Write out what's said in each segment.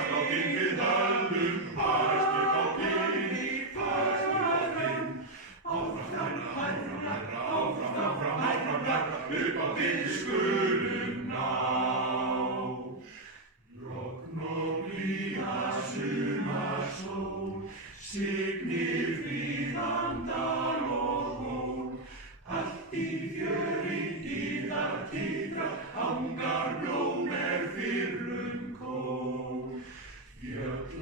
hæst á þing við höldum, hæst upp á þing, hæst upp á þing. Áfram hærra, áfram hærra, upp á þing við skulum ná. Logn og blíða sumarsól, signir víðan dal og hól. Allt í fjöri dýrðar titrar, angar blóm fyrrum kól. Fjöll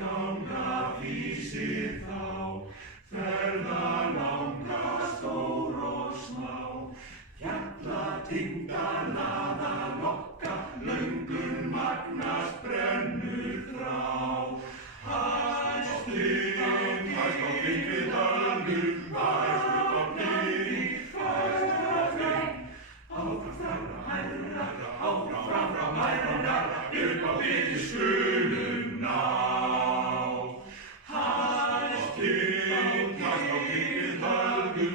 ganga vísir þá, ferða langa stór og smá. Fjallatinda laða lokka, löngun magnast brennur þrá. Hæst á þing við höldum, hæst upp á þing, hæst upp á þing. Áfram hærra, áfram hærra, upp á þing við skulum ná. Hæst á þing við höldum,